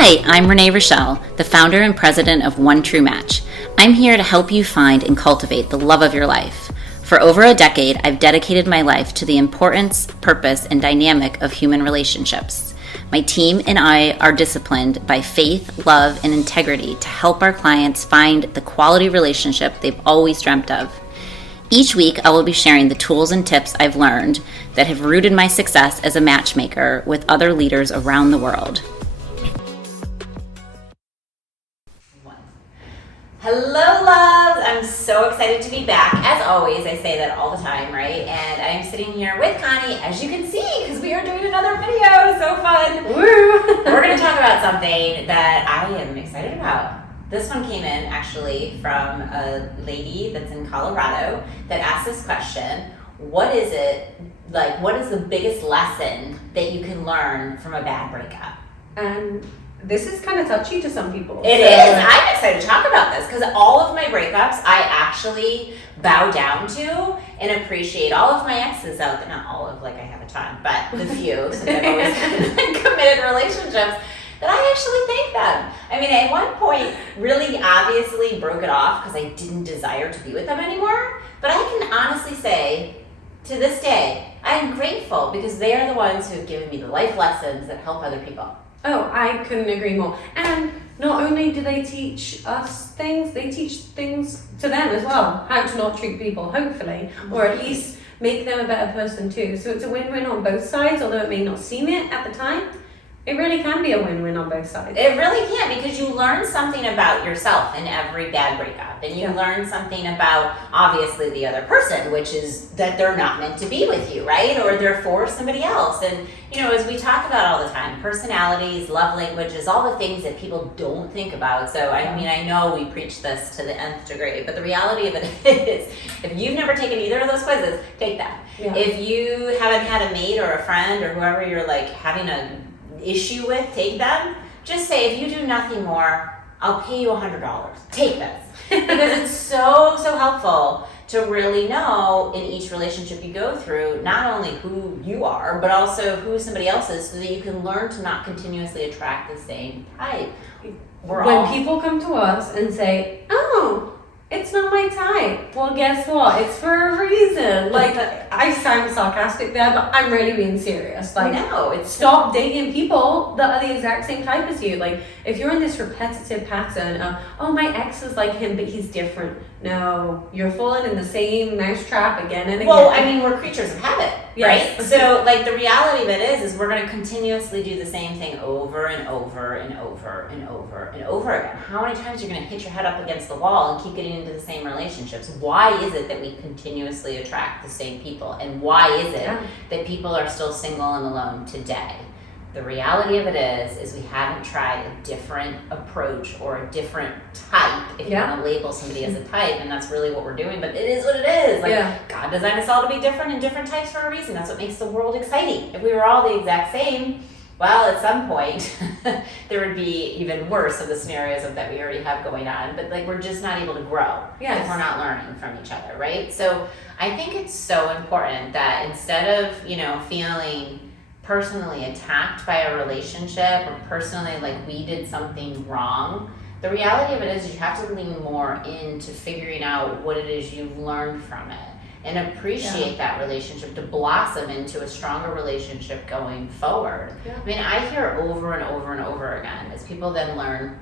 Hi, I'm Renee Richel, the founder and president of One True Match. I'm here to help you find and cultivate the love of your life. For over a decade, I've dedicated my life to the importance, purpose, and dynamic of human relationships. My team and I are disciplined by faith, love, and integrity to help our clients find the quality relationship they've always dreamt of. Each week, I will be sharing the tools and tips I've learned that have rooted my success as a matchmaker with other leaders around the world. Hello, loves! I'm so excited to be back. As always, I say that all the time, right? And I'm sitting here with Connie, as you can see, because we are doing another video. So fun! Woo! We're going to talk about something that I am excited about. This one came in, actually, from a lady that's in Colorado that asked this question. What is it, like, what is the biggest lesson that you can learn from a bad breakup? This is kind of touchy to some people. It is. I'm excited to talk about this because all of my breakups I actually bow down to and appreciate. All of my exes out there, not all of, like I have a ton, but the few, since I've always been in committed relationships, that I actually thank them. I mean, at one point, really obviously broke it off because I didn't desire to be with them anymore. But I can honestly say, to this day, I am grateful because they are the ones who have given me the life lessons that help other people. Oh, I couldn't agree more. And not only do they teach us things, they teach things to them as well. How to not treat people, hopefully, or at least make them a better person too. So it's a win-win on both sides, although it may not seem it at the time. It really can be a win-win on both sides. It really can, because you learn something about yourself in every bad breakup. And you learn something about, obviously, the other person, which is that they're not meant to be with you, right? Or they're for somebody else. And, you know, as we talk about all the time, personalities, love languages, all the things that people don't think about. So, I mean, I know we preach this to the nth degree, but the reality of it is, if you've never taken either of those quizzes, take them. Yeah. If you haven't had a mate or a friend or whoever you're, like, having a issue with, take them. Just say, if you do nothing more, I'll pay you $100. Take this. Because it's so helpful to really know in each relationship you go through, not only who you are, but also who somebody else is, so that you can learn to not continuously attract the same type. When people come to us and say, oh, it's not my type. Well, guess what? It's for a reason. Like, I sound sarcastic there, but I'm really being serious. Like, no, it's stop dating people that are the exact same type as you. Like, if you're in this repetitive pattern of, oh, my ex is like him, but he's different. No, you're falling in the same mousetrap again and again. Well, I mean, we're creatures of habit, yes. Right? So, like, the reality of it is we're going to continuously do the same thing over and over and over and over and over again. How many times are you going to hit your head up against the wall and keep getting into the same relationships? Why is it that we continuously attract the same people? And why is it that people are still single and alone today? The reality of it is we haven't tried a different approach or a different type, if you want to label somebody as a type, and that's really what we're doing, but it is what it is. Like, God designed us all to be different and different types for a reason. That's what makes the world exciting. If we were all the exact same, well, at some point, there would be even worse of the scenarios that we already have going on, but like, we're just not able to grow if we're not learning from each other, right? So I think it's so important that instead of, you know, feeling personally attacked by a relationship or personally like we did something wrong, the reality of it is you have to lean more into figuring out what it is you've learned from it and appreciate that relationship to blossom into a stronger relationship going forward. I mean, I hear over and over and over again as people then learn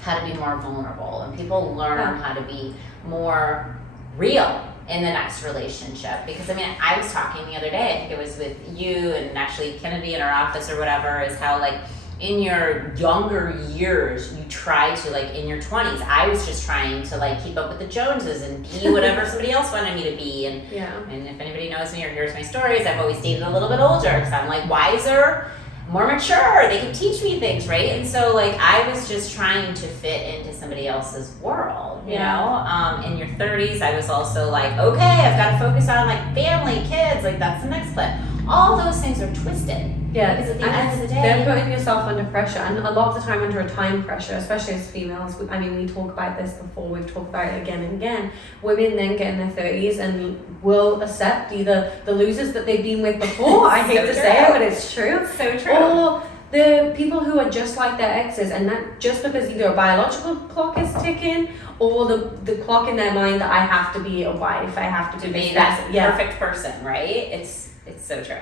how to be more vulnerable and people learn how to be more real in the next relationship. Because I mean, I was talking the other day, I think it was with you and actually Kennedy in our office or whatever, is how like in your younger years you try to, like in your 20s, I was just trying to like keep up with the Joneses and be whatever somebody else wanted me to be. And and if anybody knows me or hears my stories, I've always dated a little bit older because I'm like wiser, more mature, they can teach me things, right? And so like I was just trying to fit into somebody else's world, you know? In your 30s, I was also like, okay, I've got to focus on like family, kids, like that's the next clip. All those things are twisted. Yeah, because at the end of the day, they're putting yourself under pressure, and a lot of the time under a time pressure, especially as females. I mean, we talk about this before, we've talked about it again and again. Women then get in their 30s and will accept either the losers that they've been with before, I hate to say it, but it's true. So true. Or the people who are just like their exes, and that just because either a biological clock is ticking or the clock in their mind that I have to be a wife, I have to be that perfect person, right? It's so true.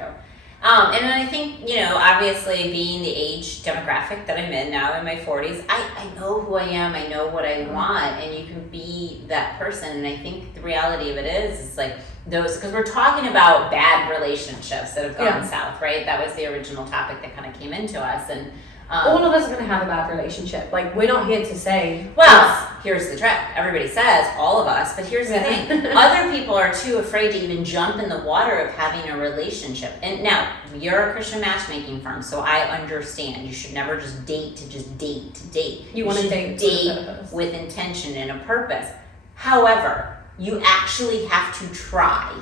And then I think, obviously being the age demographic that I'm in now in my 40s, I know who I am, I know what I want, and you can be that person. And I think the reality of it is like those, because we're talking about bad relationships that have gone south, right? That was the original topic that kind of came into us. And all of us are going to have a bad relationship. Like, we're not here to say... Well, here's the trick. Everybody says, all of us, but here's the thing. Other people are too afraid to even jump in the water of having a relationship. And now, you're a Christian matchmaking firm, so I understand. You should never just date to just date to date. You want to date with intention and a purpose. However, you actually have to try,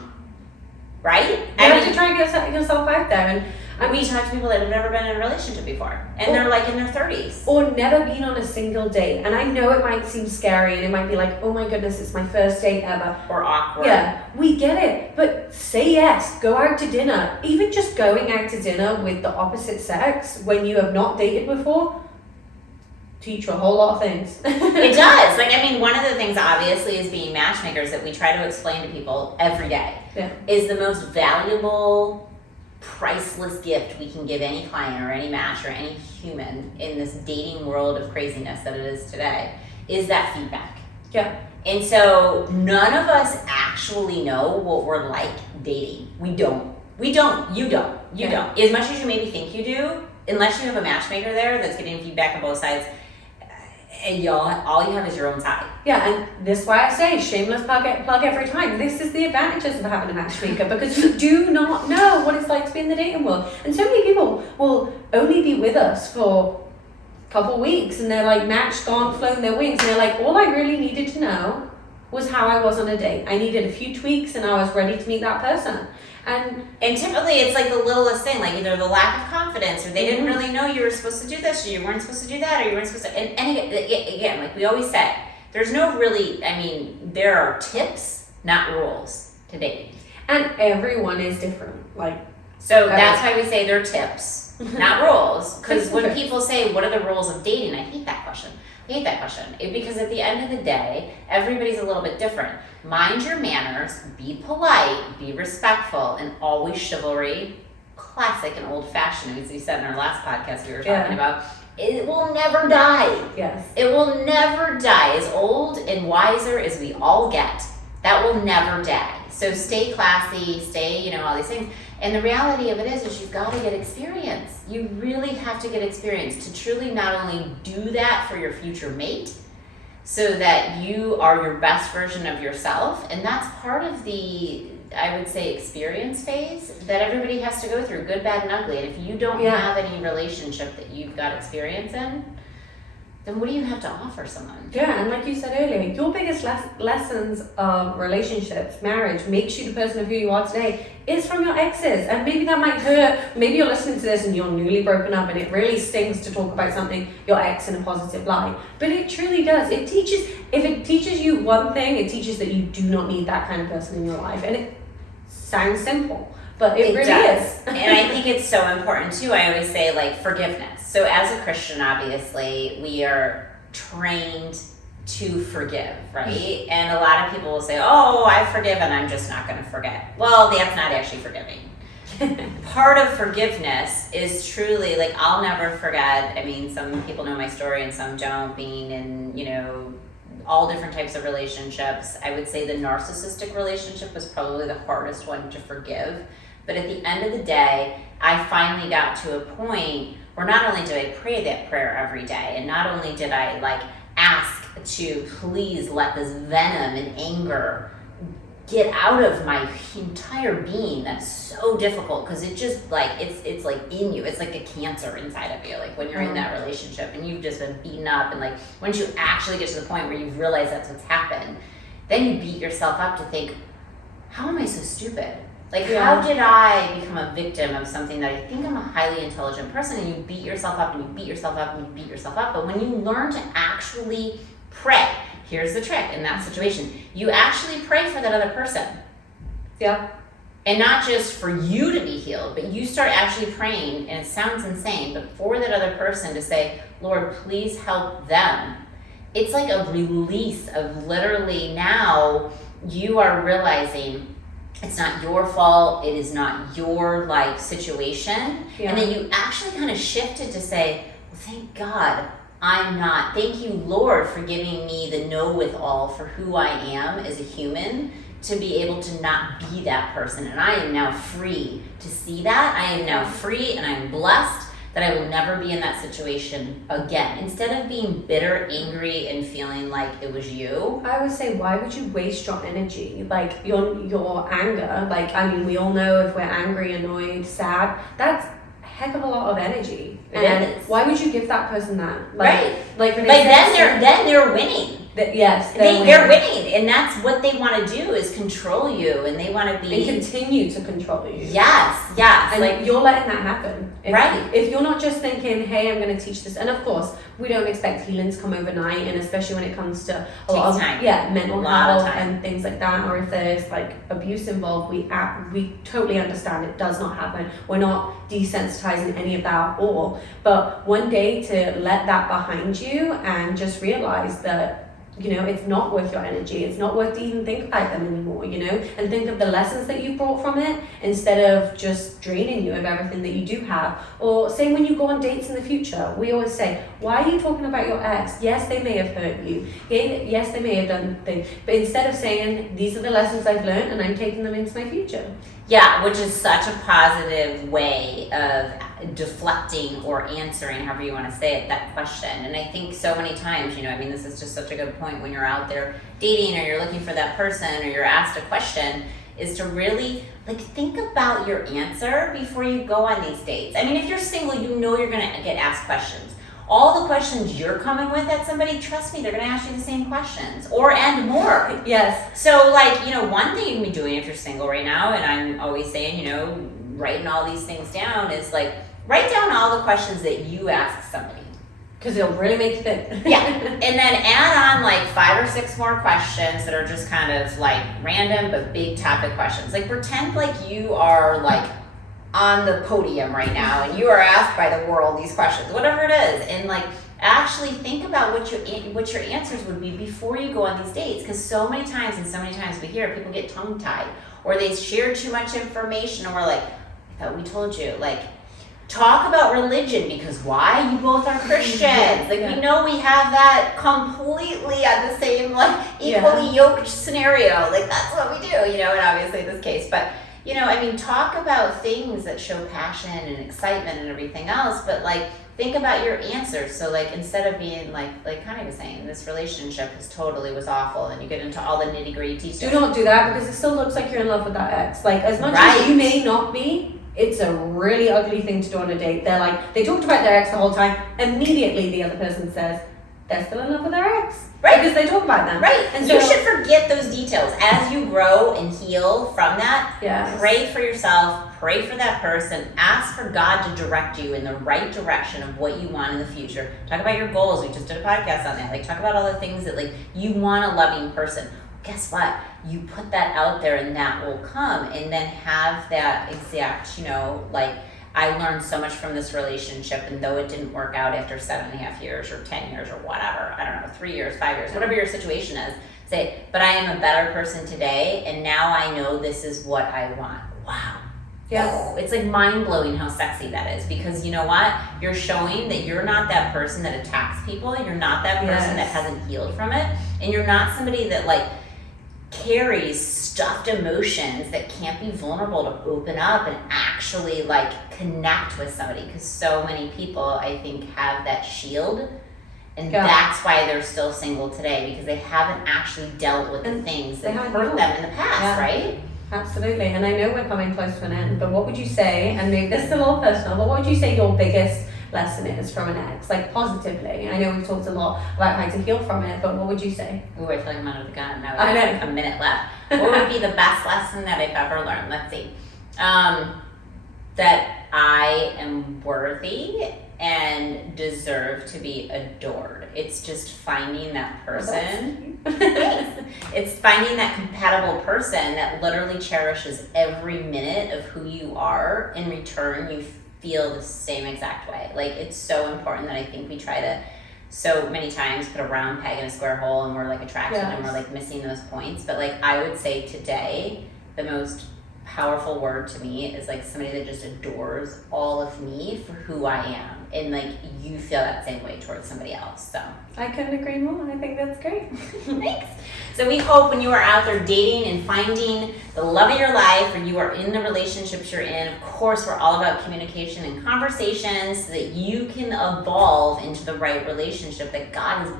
right? You have to try to get yourself out there. And we talk to people that have never been in a relationship before, and they're like in their 30s. Or never been on a single date. And I know it might seem scary, and it might be like, oh my goodness, it's my first date ever. Or awkward. Yeah, we get it. But say yes, go out to dinner. Even just going out to dinner with the opposite sex when you have not dated before, teach you a whole lot of things. It does. Like, I mean, one of the things obviously is being matchmakers that we try to explain to people every day is the most valuable, priceless gift we can give any client or any match or any human in this dating world of craziness that it is today is that feedback. Yeah. And so none of us actually know what we're like dating. We don't. You don't. As much as you maybe think you do, unless you have a matchmaker there that's getting feedback on both sides, and all you have is your own side. Yeah, and this is why I say shameless plug every time. This is the advantages of having a matchmaker, because you do not know what it's like to be in the dating world. And so many people will only be with us for a couple weeks, and they're like matched, gone, flown their wings, and they're like, all I really needed to know was how I was on a date. I needed a few tweaks, and I was ready to meet that person. And typically it's like the littlest thing, like either the lack of confidence, or they didn't really know you were supposed to do this, or you weren't supposed to do that, or you weren't supposed to, and again, like we always say, there's no really, there are tips, not rules to dating. And everyone is different, so that's why we say they're tips, not rules, because when people say, what are the rules of dating, I hate that question. Because at the end of the day, everybody's a little bit different. Mind your manners, be polite, be respectful, and always chivalry. Classic and old-fashioned, as we said in our last podcast we were talking about. It will never die. Yes. It will never die. As old and wiser as we all get, that will never die. So stay classy, stay, all these things. And the reality of it is you've got to get experience. You really have to get experience to truly not only do that for your future mate, so that you are your best version of yourself. And that's part of the, I would say, experience phase that everybody has to go through, good, bad, and ugly. And if you don't have any relationship that you've got experience in, then what do you have to offer someone? Yeah, and like you said earlier, your biggest lessons of relationships, marriage, makes you the person of who you are today, is from your exes. And maybe that might hurt. Maybe you're listening to this and you're newly broken up and it really stings to talk about something, your ex, in a positive light. But it truly does. If it teaches you one thing, it teaches that you do not need that kind of person in your life. And it sounds simple, but it really is. And I think it's so important too. I always say, forgiveness. So as a Christian, obviously, we are trained to forgive, right? And a lot of people will say, oh, I've forgiven, I'm just not going to forget. Well, that's not actually forgiving. Part of forgiveness is truly, I'll never forget. Some people know my story and some don't, being in, all different types of relationships. I would say the narcissistic relationship was probably the hardest one to forgive. But at the end of the day, I finally got to a point where not only did I pray that prayer every day, and not only did I ask to please let this venom and anger get out of my entire being. That's so difficult because it just it's in you. It's like a cancer inside of you. When you're in that relationship and you've just been beaten up, and once you actually get to the point where you realize that's what's happened, then you beat yourself up to think, how am I so stupid? How did I become a victim of something that I think I'm a highly intelligent person? And you beat yourself up and you beat yourself up and you beat yourself up. But when you learn to actually pray, here's the trick in that situation. You actually pray for that other person. Yeah. And not just for you to be healed, but you start actually praying, and it sounds insane, but for that other person to say, Lord, please help them. It's like a release of literally now you are realizing it's not your fault, it is not your like situation. Yeah. And then you actually kind of shifted to say, well, thank God I'm not. Thank you, Lord, for giving me the know-with-all for who I am as a human, to be able to not be that person. And I am now free to see that. I am now free and I'm blessed that I will never be in that situation again. Instead of being bitter, angry, and feeling like it was you. I would say, why would you waste your energy? Like your anger, like, I mean, we all know if we're angry, annoyed, sad, that's a heck of a lot of energy. And why would you give that person that? Like, right. Like then they're winning. Yes, they're winning, and that's what they want to do, is control you, and they want to be and continue to control you. Yes, and like you're letting that happen, right? If you're not just thinking, "Hey, I'm going to teach this," and of course, we don't expect healing to come overnight, and especially when it comes to a lot of mental health and things like that, or if there's like abuse involved, we totally understand it does not happen. We're not desensitizing any of that at all, but one day to let that behind you and just realize that, you know, it's not worth your energy. It's not worth to even think about them anymore, you know, and think of the lessons that you brought from it instead of just draining you of everything that you do have. Or say when you go on dates in the future, we always say, why are you talking about your ex? Yes, they may have hurt you. Yes, they may have done things. But instead of saying, these are the lessons I've learned and I'm taking them into my future. Yeah, which is such a positive way of deflecting or answering, however you want to say it, that question. And I think so many times, you know, I mean, this is just such a good point when you're out there dating or you're looking for that person or you're asked a question, is to really like think about your answer before you go on these dates. I mean, if you're single, you know you're going to get asked questions. All the questions you're coming with at somebody, trust me, they're going to ask you the same questions and more. Yes. So like, you know, one thing you can be doing if you're single right now, and I'm always saying, you know, writing all these things down, is like, write down all the questions that you ask somebody. Because it'll really make you think. Yeah. And then add on like 5 or 6 more questions that are just kind of like random but big topic questions. Like pretend like you are like on the podium right now and you are asked by the world these questions, whatever it is, and like actually think about what your answers would be before you go on these dates, because so many times we hear people get tongue-tied or they share too much information, or we're like, I thought we told you, like, talk about religion, because why? You both are Christians. Like, we know we have that completely on the same, like, equally yoked scenario. Like, that's what we do, you know, and obviously in this case, but you know, I mean, talk about things that show passion and excitement and everything else, but like, think about your answers. So like, instead of being like Connie was saying, this relationship was awful, and you get into all the nitty gritty details. Do not do that, because it still looks like you're in love with that ex. Like, as much as you may not be, it's a really ugly thing to do on a date. They're like, they talked about their ex the whole time. Immediately the other person says, they're still in love with their ex. Right. Because they talk about them. Right. And so you should forget those details. As you grow and heal from that, pray for yourself, pray for that person, ask for God to direct you in the right direction of what you want in the future. Talk about your goals. We just did a podcast on that. Like, talk about all the things that like you want a loving person. Guess what? You put that out there and that will come, and then have that exact, you know, like, I learned so much from this relationship, and though it didn't work out after 7.5 years or 10 years or whatever, I don't know, 3 years, 5 years, whatever your situation is, say, but I am a better person today, and now I know this is what I want. Wow. Yeah. It's like mind-blowing how sexy that is, because you know what? You're showing that you're not that person that attacks people, you're not that person that hasn't healed from it, and you're not somebody that like carries stuffed emotions that can't be vulnerable to open up and actually like connect with somebody, because so many people I think have that shield, and that's why they're still single today, because they haven't actually dealt with the things that hurt them in the past, right? Absolutely. And I know we're coming close to an end, but what would you say, and maybe this is a little personal, but what would you say your biggest lesson is from an ex, like positively? I know we've talked a lot about how to heal from it, but what would you say? Ooh, I feel like I'm under the gun. Now we have like a minute left. What would be the best lesson that I've ever learned? Let's see. That I am worthy and deserve to be adored. It's just finding that person. It's finding that compatible person that literally cherishes every minute of who you are. In return, you feel the same exact way. Like, it's so important that I think we try to so many times put a round peg in a square hole, and we're like attracted and we're like missing those points. But like, I would say today, the most powerful word to me is like somebody that just adores all of me for who I am, and like you feel that same way towards somebody else. So I couldn't agree more. I think that's great. Thanks. So we hope when you are out there dating and finding the love of your life, or you are in the relationships you're in, of course we're all about communication and conversations so that you can evolve into the right relationship that God has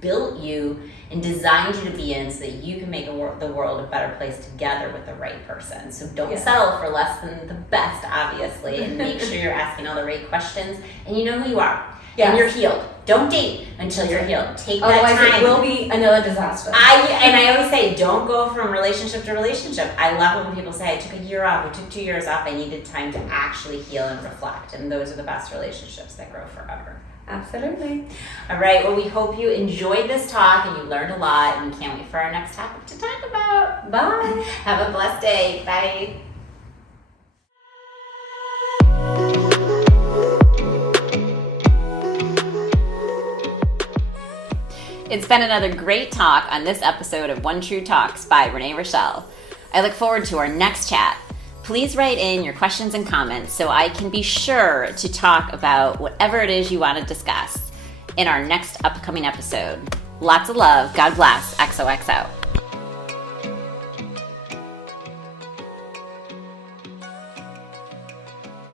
built you and designed you to be in, so that you can make the world a better place together with the right person. So don't settle for less than the best, obviously, and make sure you're asking all the right questions, and you know who you are. And you're healed. Don't date until you're healed. Take that time. Otherwise, it will be another disaster. I always say, don't go from relationship to relationship. I love it when people say, I took a year off, I took 2 years off, I needed time to actually heal and reflect. And those are the best relationships that grow forever. Absolutely. All right, well, we hope you enjoyed this talk and you learned a lot, and we can't wait for our next topic to talk about. Bye. Have a blessed day. Bye. It's been another great talk on this episode of One True Talks by Renee and Richel. I look forward to our next chat. Please write in your questions and comments so I can be sure to talk about whatever it is you want to discuss in our next upcoming episode. Lots of love. God bless. XOXO.